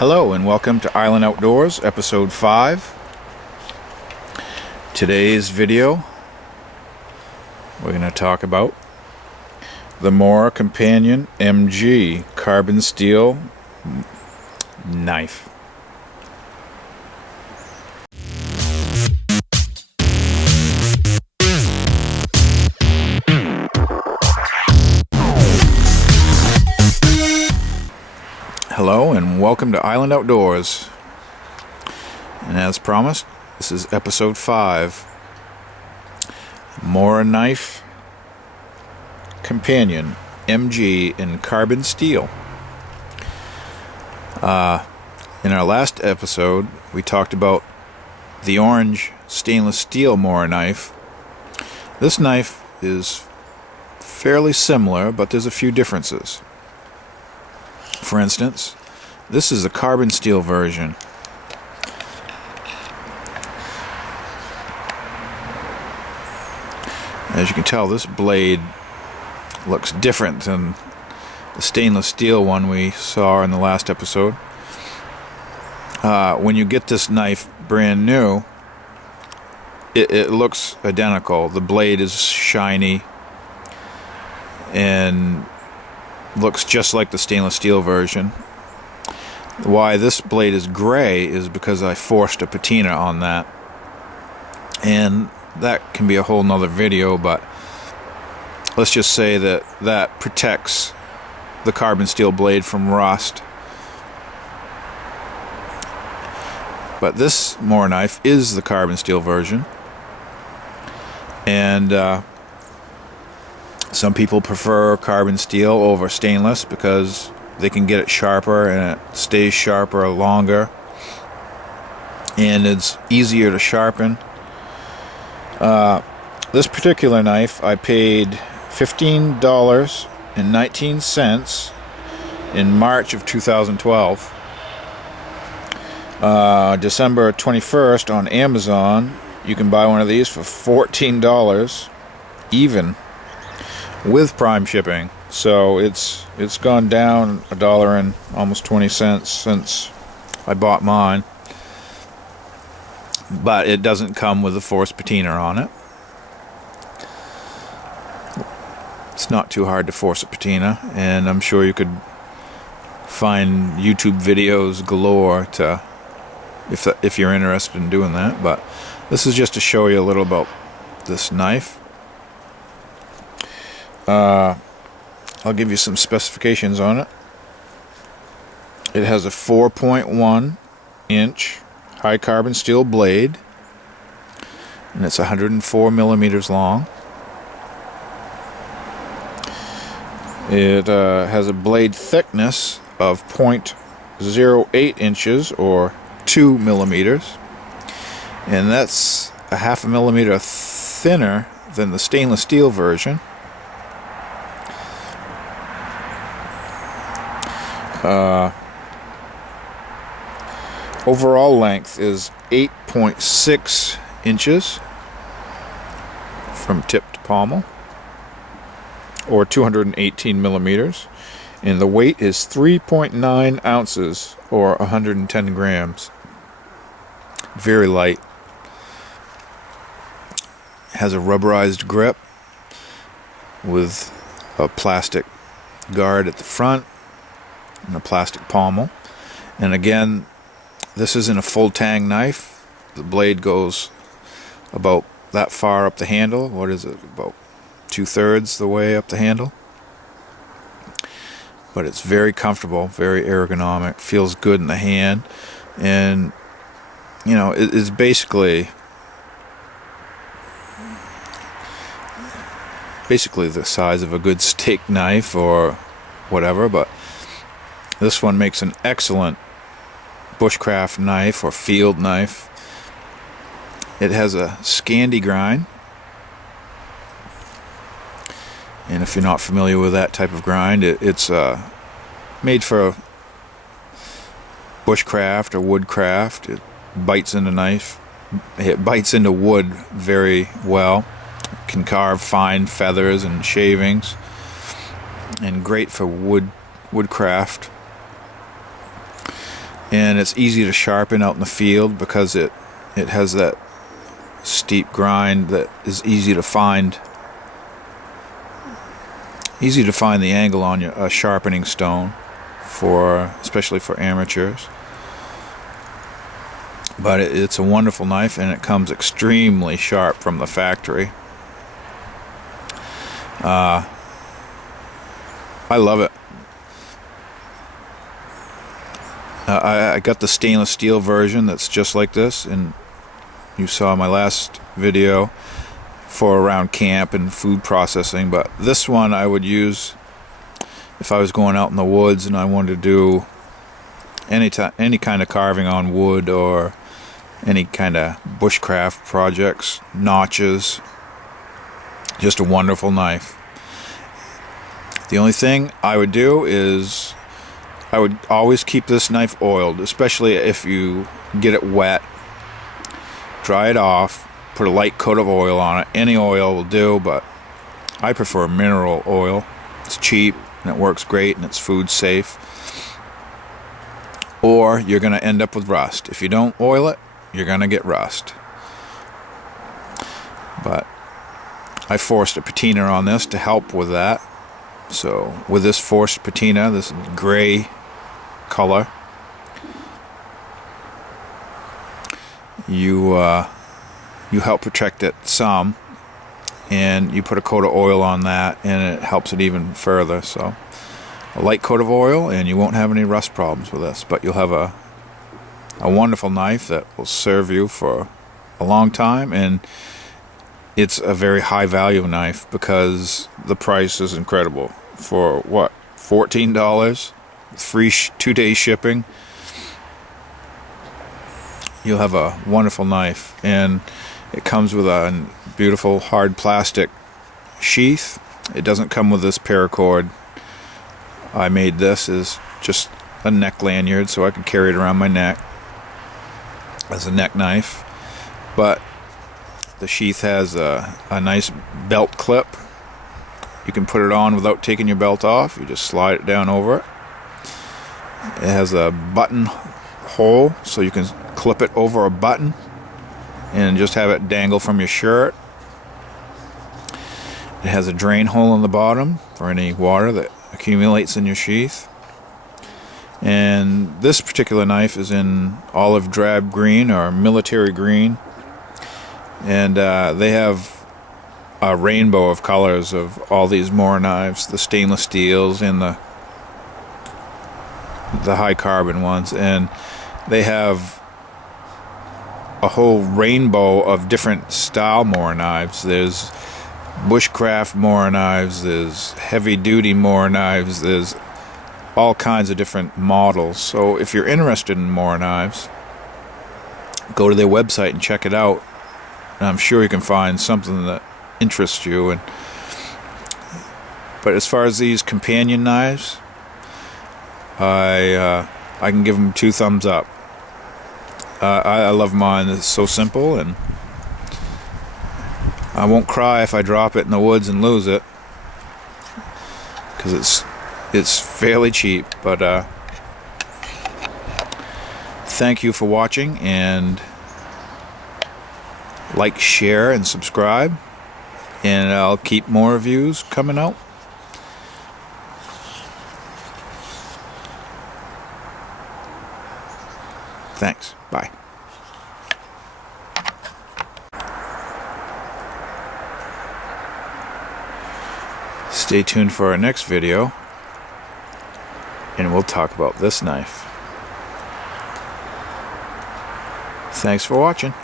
Hello and welcome to Island Outdoors, episode 5. Today's video, we're going to talk about the Mora Companion MG carbon steel knife. Hello and welcome to Island Outdoors, and as promised, this is episode 5, Mora Knife Companion MG in carbon steel. In our last episode we talked about the orange stainless steel Mora knife. This knife is fairly similar, but there's a few differences. For instance, this is a carbon steel version. As you can tell, this blade looks different than the stainless steel one we saw in the last episode. When you get this knife brand new, it looks identical. The blade is shiny and looks just like the stainless steel version. Why this blade is gray is because I forced a patina on that, and that can be a whole nother video, but let's just say that protects the carbon steel blade from rust. But this Mora knife is the carbon steel version, and some people prefer carbon steel over stainless because they can get it sharper and it stays sharper longer and it's easier to sharpen. This particular knife I paid $15.19 in March of 2012. December 21st on Amazon you can buy one of these for $14 even, with Prime shipping. So it's gone down $1 and almost 20 cents since I bought mine, but it doesn't come with a forced patina on it. It's not too hard to force a patina, and I'm sure you could find YouTube videos galore to if you're interested in doing that. But this is just to show you a little about this knife. I'll give you some specifications on it. It has a 4.1 inch high carbon steel blade, and it's 104 millimeters long. It has a blade thickness of 0.08 inches or 2 millimeters, and that's a half a millimeter thinner than the stainless steel version. Overall length is 8.6 inches from tip to pommel, or 218 millimeters, and the weight is 3.9 ounces or 110 grams. Very light. Has a rubberized grip with a plastic guard at the front and a plastic pommel. And again, this isn't a full tang knife. The blade goes about that far up the handle. What is it? About 2/3 the way up the handle. But it's very comfortable, very ergonomic, feels good in the hand, and you know, it is basically the size of a good steak knife or whatever, but this one makes an excellent bushcraft knife or field knife. It has a Scandi grind, and if you're not familiar with that type of grind, it's made for bushcraft or woodcraft. It bites into wood very well. It can carve fine feathers and shavings, and great for woodcraft. and it's easy to sharpen out in the field because it has that steep grind that is easy to find the angle on a sharpening stone, especially for amateurs. But it's a wonderful knife, and it comes extremely sharp from the factory. I love it. I got the stainless steel version that's just like this, and you saw my last video for around camp and food processing. But this one I would use if I was going out in the woods and I wanted to do any kind of carving on wood or any kind of bushcraft projects, notches. Just a wonderful knife. The only thing I would do is I would always keep this knife oiled, especially if you get it wet. Dry it off, put a light coat of oil on it. Any oil will do, but I prefer mineral oil. It's cheap and it works great and it's food safe. Or you're going to end up with rust. If you don't oil it, you're going to get rust. But I forced a patina on this to help with that. So with this forced patina, this gray color, you help protect it some, and you put a coat of oil on that and it helps it even further. So a light coat of oil and you won't have any rust problems with this, but you'll have a wonderful knife that will serve you for a long time, and it's a very high value knife because the price is incredible. For what, $14, free 2-day shipping, you'll have a wonderful knife. And it comes with a beautiful hard plastic sheath. It doesn't come with this paracord. I made this as just a neck lanyard so I could carry it around my neck as a neck knife. But the sheath has a nice belt clip. You can put it on without taking your belt off. You just slide it down over it. It has a button hole so you can clip it over a button and just have it dangle from your shirt. It has a drain hole in the bottom for any water that accumulates in your sheath. And this particular knife is in olive drab green or military green. And they have a rainbow of colors of all these Mora knives, the stainless steels and the high carbon ones, and they have a whole rainbow of different style Mora knives. There's Bushcraft Mora knives, there's heavy duty Mora knives, there's all kinds of different models. So if you're interested in Mora knives, go to their website and check it out. And I'm sure you can find something that interests you. But as far as these companion knives, I can give them 2 thumbs up. I love mine. It's so simple, and I won't cry if I drop it in the woods and lose it, because it's fairly cheap. But thank you for watching, and like, share, and subscribe, and I'll keep more reviews coming out. Thanks. Bye. Stay tuned for our next video, and we'll talk about this knife. Thanks for watching.